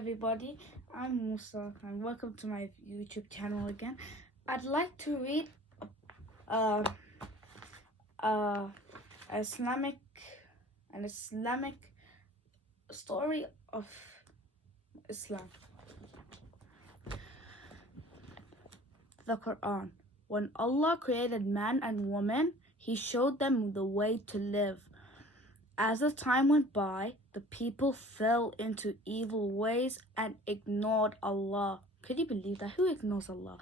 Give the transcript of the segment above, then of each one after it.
everybody, I'm Musa and welcome to my YouTube channel again. I'd like to read uh, uh, Islamic story of Islam. The Quran. When Allah created man and woman, He showed them the way to live. As the time went by, the people fell into evil ways and ignored Allah. Could you believe that? Who ignores Allah?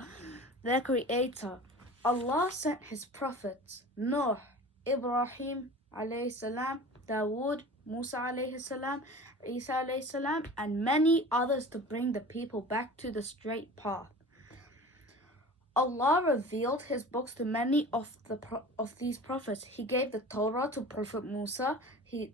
Their creator. Allah sent His prophets, Nuh, Ibrahim alayhi salam, Dawood, Musa alayhi salam, Isa alayhi salam, and many others to bring the people back to the straight path. Allah revealed His books to many of these prophets. He gave the Torah to Prophet Musa. He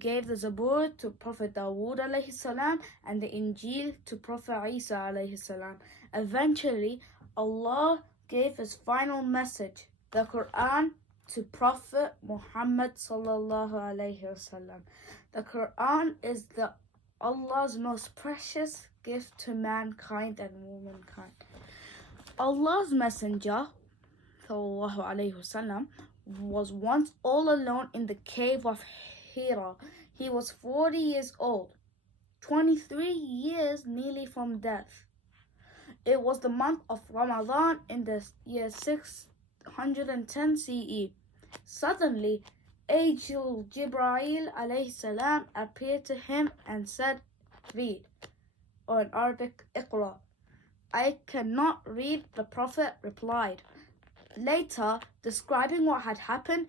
gave the Zabur to Prophet Dawood alayhi salam, and the Injil to Prophet Isa alayhi salam. Eventually, Allah gave His final message, the Quran, to Prophet Muhammad sallallahu alayhi wasallam. The Quran is Allah's most precious gift to mankind and womankind. Allah's messenger sallallahu alayhi wasallam was once all alone in the cave of Hira. He was 40 years old, 23 years nearly from death. It was the month of Ramadan in the year 610 CE. Suddenly, Angel Jibreel alayhi salam appeared to him and said, "Read," or in Arabic, "Iqra." "I cannot read," the Prophet replied. Later, describing what had happened,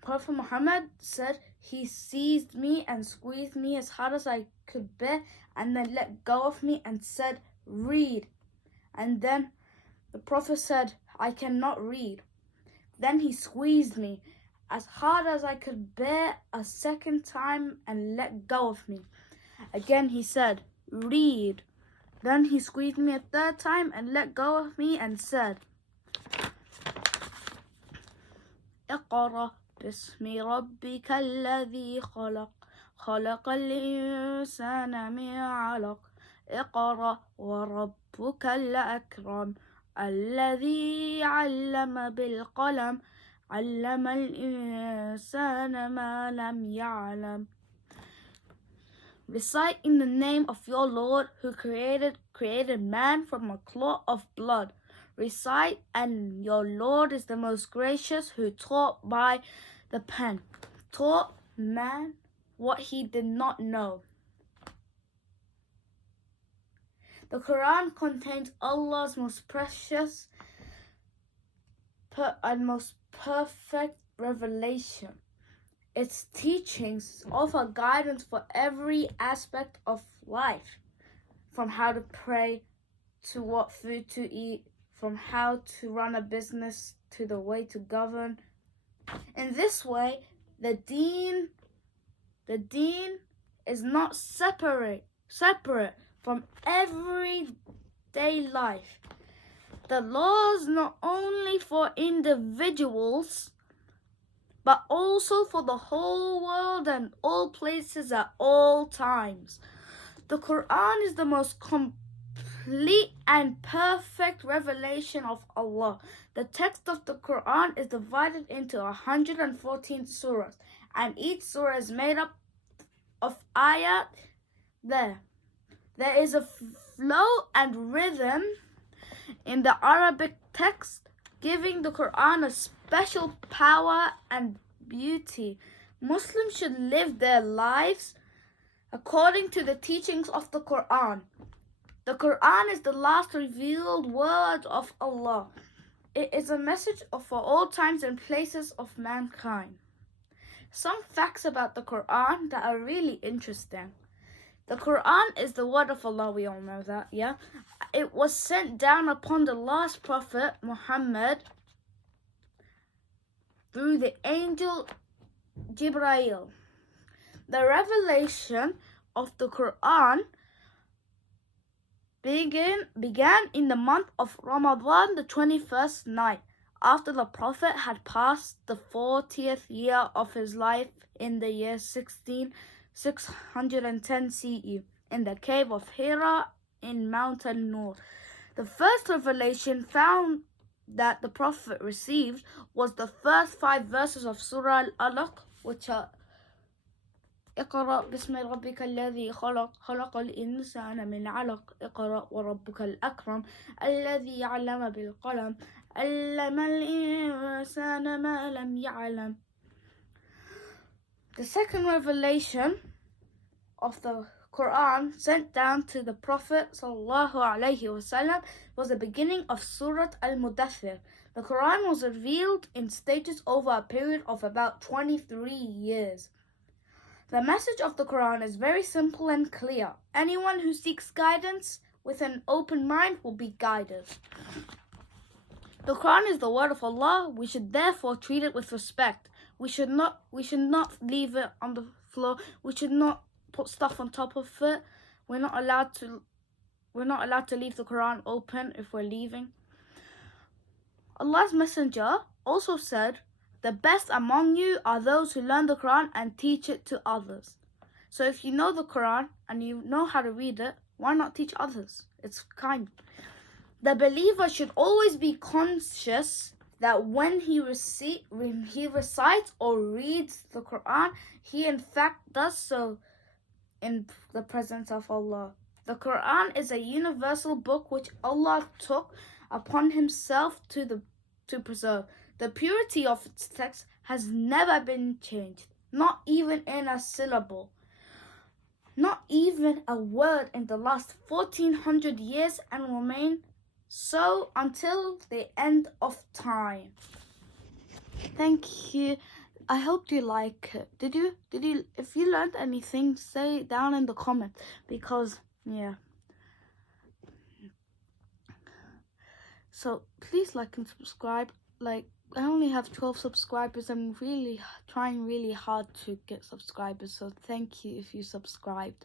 Prophet Muhammad said, "He seized me and squeezed me as hard as I could bear, and then let go of me and said, 'Read.' And then the Prophet said, 'I cannot read.' Then he squeezed me as hard as I could bear a second time and let go of me. Again he said, 'Read.' Then he squeezed me a third time and let go of me and said, 'Iqra bismi rabbika alladhi khalaq, khalaqa al-insana min 'alaq, Iqra wa rabbuka al-akram, alladhi 'allama bil-qalam, 'allama al-insana ma lam ya'lam.' Recite in the name of your Lord who created man from a clot of blood. Recite, and your Lord is the most gracious, who taught by the pen, taught man what he did not know. The Quran contains Allah's most precious and most perfect revelation. Its teachings offer guidance for every aspect of life, from how to pray to what food to eat, from how to run a business to the way to govern. In this way, the deen is not separate from everyday life. The laws not only for individuals, but also for the whole world and all places at all times. The Quran is the most complete and perfect revelation of Allah. The text of the Quran is divided into 114 surahs, and each surah is made up of ayat. There is a flow and rhythm in the Arabic text, giving the Quran a special power and beauty. Muslims should live their lives according to the teachings of the Quran. The Quran is the last revealed word of Allah. It is a message for all times and places of mankind. Some facts about the Quran that are really interesting. The Quran is the word of Allah, we all know that, yeah? It was sent down upon the last prophet, Muhammad, through the angel Jibreel. The revelation of the Quran began in the month of Ramadan, the 21st night, after the Prophet had passed the 40th year of his life in the year 610 CE. in the cave of Hira in Mountain Nur. The first revelation found that the Prophet received was the first 5 verses of Surah Al-Alaq, which are اقرأ باسم ربك الذي خلق خلق الإنسان من علق اقرأ وربك الأكرم الذي علم بالقلم علم الإنسان ما لم يعلم. The second revelation of the Quran sent down to the Prophet ﷺ was the beginning of Surah Al-Mudaththir. The Quran was revealed in stages over a period of about 23 years. The message of the Quran is very simple and clear. Anyone who seeks guidance with an open mind will be guided. The Quran is the word of Allah. We should therefore treat it with respect. We should not leave it on the floor. We should not put stuff on top of it. We're not allowed to leave the Quran open if we're leaving. Allah's Messenger also said, "The best among you are those who learn the Quran and teach it to others." So if you know the Quran and you know how to read it, why not teach others? It's kind. The believer should always be conscious that when he recites or reads the Quran, he in fact does so in the presence of Allah. The Quran is a universal book which Allah took upon himself to preserve. The purity of its text has never been changed, not even in a syllable, not even a word in the last 1400 years, and will remain so until the end of time. Thank you. I hope you like it. Did you? If you learned anything, say it down in the comments, because yeah. So please like and subscribe. I only have 12 subscribers. I'm really trying really hard to get subscribers, so thank you if you subscribed.